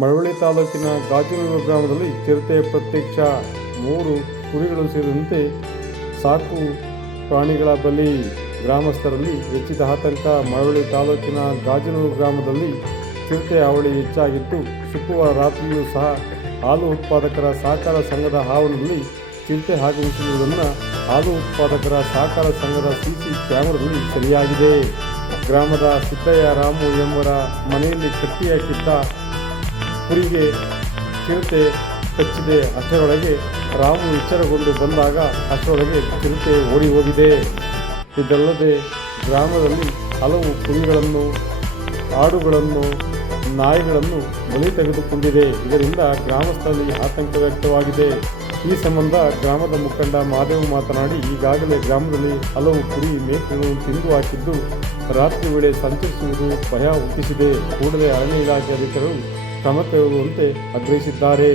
ಮಳವಳ್ಳಿ ತಾಲೂಕಿನ ಗಾಜನೂರು ಗ್ರಾಮದಲ್ಲಿ ಚಿರತೆ ಪ್ರತ್ಯಕ್ಷ, 3 ಕುರಿಗಳು ಸೇರಿದಂತೆ ಸಾಕು ಪ್ರಾಣಿಗಳ ಬಲಿ. ಗ್ರಾಮಸ್ಥರಲ್ಲಿ ಹೆಚ್ಚಿದ ಆತಂಕ. ಮಳವಳ್ಳಿ ತಾಲೂಕಿನ ಗಾಜನೂರು ಗ್ರಾಮದಲ್ಲಿ ಚಿರತೆ ಹಾವಳಿ ಹೆಚ್ಚಾಗಿದ್ದು, ಶುಕ್ರವಾರ ರಾತ್ರಿಯೂ ಸಹ ಹಾಲು ಉತ್ಪಾದಕರ ಸಹಕಾರ ಸಂಘದ ಆವರಣದಲ್ಲಿ ಚಿರತೆ ಆಗಮಿಸಿರುವುದನ್ನು ಹಾಲು ಉತ್ಪಾದಕರ ಸಹಕಾರ ಸಂಘದ ಸಿಸಿ ಕ್ಯಾಮೆರಾದಲ್ಲಿ ಸೆರೆಯಾಗಿದೆ. ಗ್ರಾಮದ ಸಿದ್ದಯ್ಯ ರಾಮು ಎಂಬರ ಮನೆಯಲ್ಲಿ ಕಟ್ಟಿ ಹಾಕಿದ್ದ ಕುರಿಗೆ ಚಿರತೆ ಕಚ್ಚಿದೆ. ಅಷ್ಟರೊಳಗೆ ರಾಮು ಎಚ್ಚರಗೊಂಡು ಬಂದಾಗ ಅಷ್ಟರೊಳಗೆ ಚಿರತೆ ಓಡಿ ಹೋಗಿದೆ. ಇದಲ್ಲದೆ ಗ್ರಾಮದಲ್ಲಿ ಹಲವು ಕುರಿಗಳನ್ನು, ಆಡುಗಳನ್ನು, ನಾಯಿಗಳನ್ನು ಬಲಿ ತೆಗೆದುಕೊಂಡಿದೆ. ಇದರಿಂದ ಗ್ರಾಮಸ್ಥರಲ್ಲಿ ಆತಂಕ ವ್ಯಕ್ತವಾಗಿದೆ. ಈ ಸಂಬಂಧ ಗ್ರಾಮದ ಮುಖಂಡ ಮಾದೇವ್ ಮಾತನಾಡಿ, ಈಗಾಗಲೇ ಗ್ರಾಮದಲ್ಲಿ ಹಲವು ಕುರಿ ಮೇಕೆಗಳನ್ನು ತಿಂದು ಹಾಕಿದ್ದು, ರಾತ್ರಿ ವೇಳೆ ಸಂಚರಿಸುವುದು ಭಯ ಹುಟ್ಟಿಸಿದೆ. ಕೂಡಲೇ ಅರಣ್ಯ ಇಲಾಖೆ ಅಧಿಕಾರಿಗಳು ಕ್ರಮ ಕೈಗೊಳ್ಳುವಂತೆ ಆಗ್ರಹಿಸಿದ್ದಾರೆ.